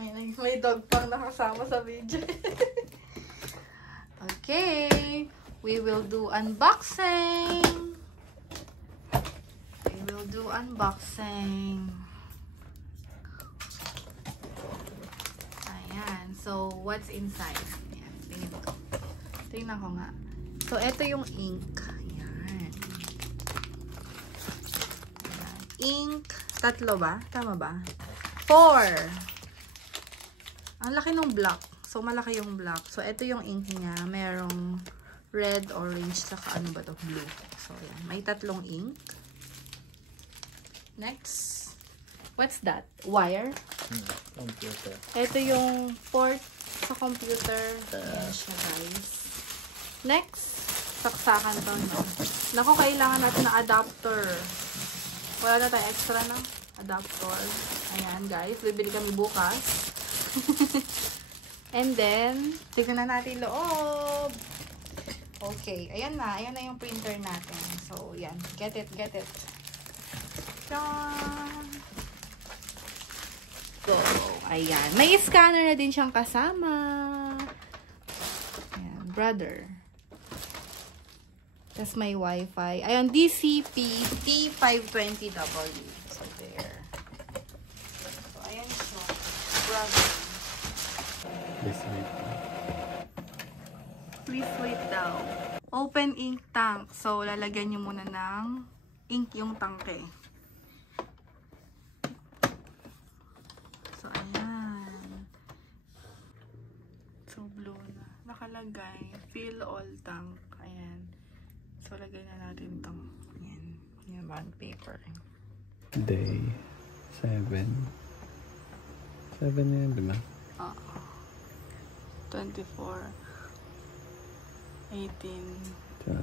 May dog pang nakasama sa video. Okay. We will do unboxing. Ayan. So, what's inside? Ayan. Tingnan ko nga. So, ito yung ink. Ayan. Ink. 3 ba? Tama ba? 4. Ang laki ng block. So, malaki yung block. So, ito yung ink niya. Merong red, orange, saka ano ba to? Blue. So, ayan. May 3 ink. Next. What's that? Wire? Computer. Ito yung port sa computer. Ayan siya, guys. Next. Saksakan to, no? Naku, kailangan natin na adapter. Wala na tayo extra na adapter. Ayan, guys. Bibili kami bukas. And then, tignan na natin loob. Okay. Ayan na. Ayan na yung printer natin. So, yan. Get it. Yan. So, ayan. May scanner na din siyang kasama. Ayan. Brother. Tapos may wifi. Ayan. DCP T520W. So, there. So, ayan siya. Brother. Please wait daw. Open ink tank. So, lalagyan nyo muna ng ink yung tangke. So, ayan. So, blue na. Nakalagay. Fill all tank. Ayan. So, lagay na natin itong. Ayan. Yung bond paper. Day 7. 7 na yun, diba? 24, 18, 12.